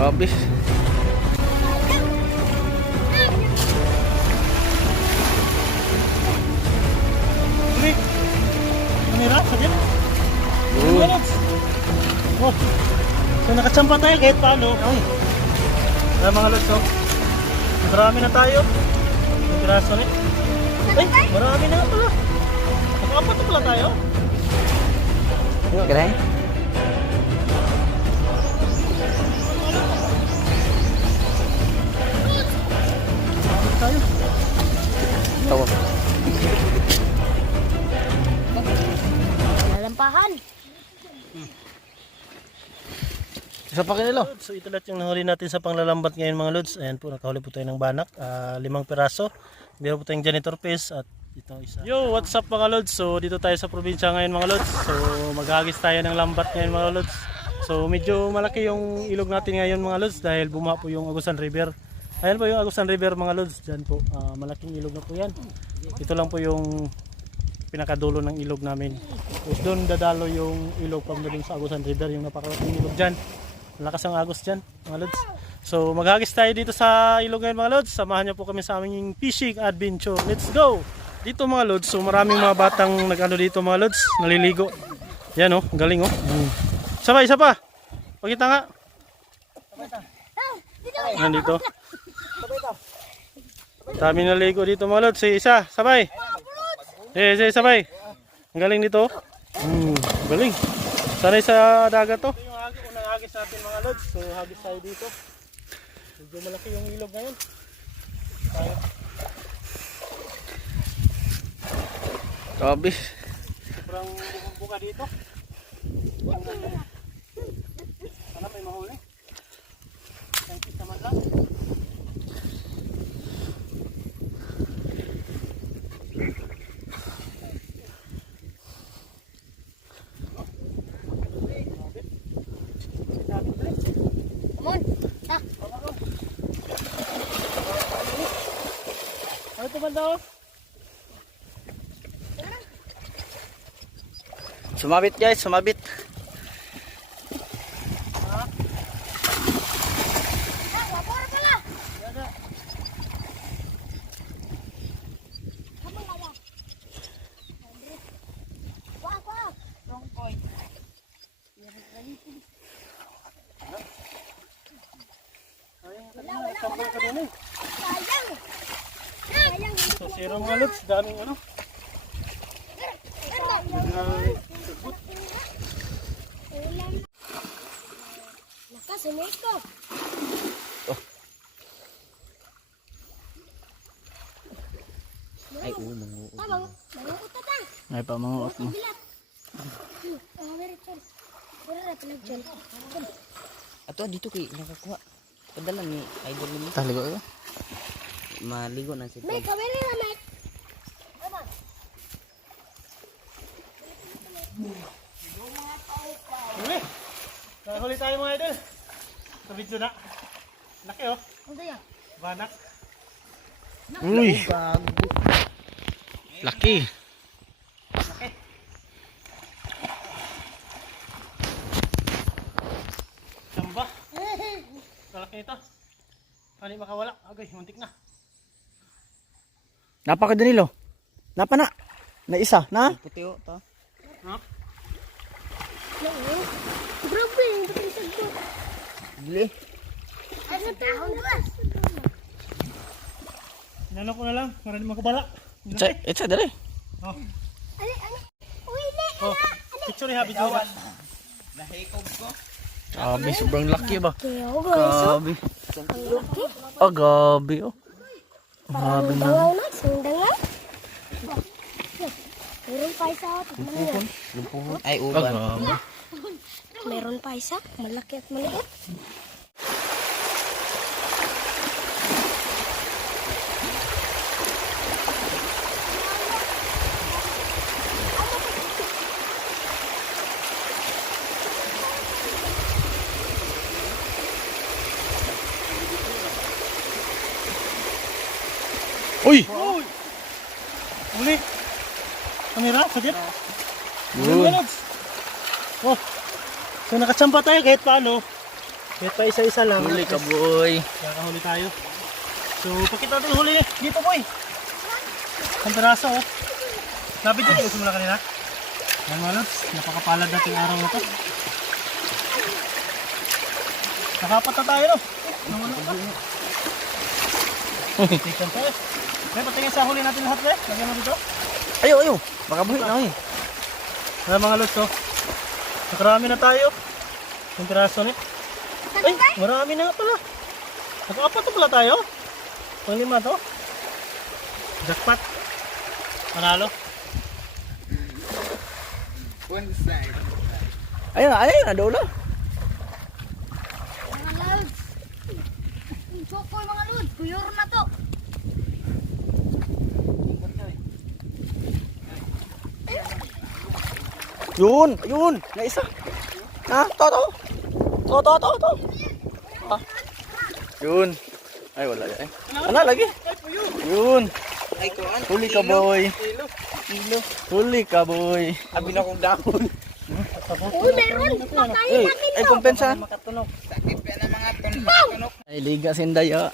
Grabe. Uli. Kamera, sakit. Oh. So nakatsampa tayo kahit paano. Ay. Kaya mga lods, oh. Marami na tayo. Yung piraso ulit. Ay, marami na pala. Nakapat na pala tayo. Kaya? Tayo. Tawa. Lalampahan. Isa pa kanilo. So ito lahat yung nahuli natin sa panglalambat ngayon mga lods. Ayan po, nakahuli po tayo ng banak. 5 piraso. Meron po tayong janitor fish at ito isa. Yo, what's up mga lods? So dito tayo sa probinsya ngayon mga lods. So maghagis tayo ng lambat ngayon mga lods. So medyo malaki yung ilog natin ngayon mga lods dahil bumaha po yung Agusan River. Ayan po yung Agusan River mga lods. Diyan po, malaking ilog na po yan. Ito lang po yung pinakadulo ng ilog namin. Tapos doon dadalo yung ilog pagdating sa Agusan River, yung napakalaking ilog dyan. Malakas ang agos dyan mga lods. So maghagis tayo dito sa ilog ngayon mga lods. Samahan niyo po kami sa aming fishing adventure. Let's go! Dito mga lods, so maraming mga batang nag-ano dito mga lods, naliligo. Yan oh, galing oh. Sabay, isa pa. Pakita nga. Yan dito. Dami naligo dito mga lods. Isa, sabay. Sabay. Ang galing dito. Galing. Sanay sa dagat to. Ito yung unang hagis natin mga lods. So hagis tayo dito. Medyo malaki yung ilog ngayon. Tayo. Grabe. Sobrang buka dito. Sana may mahuli. Kahit isa man lang. Come on. Ah. Ano ito ba daw? Sumabit guys, sumabit. Wapor pala. Kamu laya. Apa? Rongkoy. Tambal ka din eh. Sayang. Sayang. So zero mga lods, daming ano. Lakas, ulit ko. Ay, manguot. Tamang, manguot na tang. Ay pa manguot mo. Bilat. Meron dyan. Meron na pinag dyan. Ato dito kay nakakuha. Padala ni idol mo. Taligo ko. Maligo na si May kamera na, Mike. Tama. Huli! Huli tayo mga idol. Sa video na. Laki oh. Ano yan? Banak. Uy. Laki. Laki. Samba. Malaki ito. Hindi makawala. Agay, muntik na. Napa ka Danilo. Napa na. Na isa, na? puti o to. Ha? Grabe, hindi ko isagdo. Dili. Ano tahon ba? Inano ko na lang para di makabala. It's dali. Oh. Ano? Uy, ne. Oh. Picture ha, video ha. Nahikog ko. Grabe, sobrang laki ba? Kaya ako guys. Grabe. Ang laki. Oh, grabe oh. Parang dangaw na. Sundangaw. Meron pa isa. Tignan mo yan. Lumpuhon. Ay Oh, uban. grabe. Meron pa isa. Malaki at maliit. Uy! Uli! Kamera, sakit. Yun. Oh. So nakatsampa tayo kahit paano. Kahit pa isa-isa lang. Huli ka, boy. Kakahuli tayo. So, pakita natin yung huli dito, boy. Isang piraso, oh. Lapit dito, gusto mo na kanina? Yan mga lods, napakapalad nating araw na to. Nakapat na tayo, no? Nawala pa. Tikan tayo. May patingin sa huli natin lahat, eh. Lagyan mo dito. Ayo, ayo. Baka buhay na eh. Yan mga lods, oh. Nakarami na tayo. Yung piraso ni. Ay, marami na nga pala. Naka-apat na pala tayo. Pang-5 to. Jackpot. Manalo. Ayun na, dola. Mga lods. Chokoy mga lods. Kuyor na to. Yun, yun. Na isa. Ha? To. Ah. Yun. Ay, wala yan. Ano, lagi? Yun. Ay, kuan. Huli ka, boy. Huli ka, boy. Abi na kong dahon. Uy, meron. Patayin natin Ay, to. kumpensa. Sakit pa na mga tunok. Ay, liga sindaya.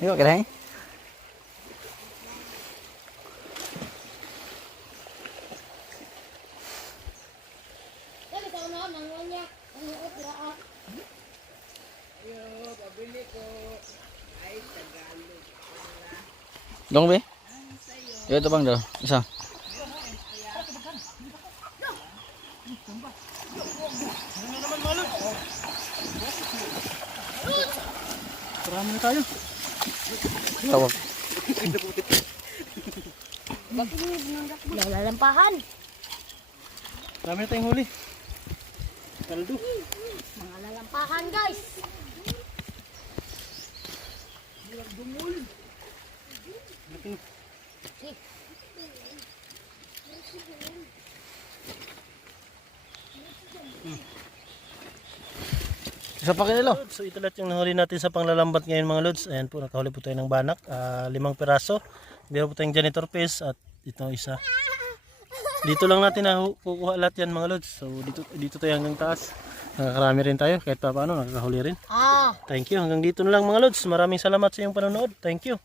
Ayo, kaya. Dali, tayo na. Nanguha niya. Ang uot, raa. Dong, be? Yo, ito bang daw? Isa. Marami na tayo. Tawag. Lalampahan. Marami na tayong huli. Kaldo. Mga lalampahan, guys. Isa pa kinilo. So ito lahat yung nahuli natin sa panglalambat ngayon mga lods. Ayan po, nakahuli po tayo ng banak. 5 piraso. Meron po tayong janitor fish at ito isa. Dito lang natin kukuha lahat yan mga lods. So dito tayo hanggang taas. Nakakarami rin tayo kahit pa paano nakakahuli rin. Thank you. Hanggang dito na lang mga lods. Maraming salamat sa iyong panonood. Thank you.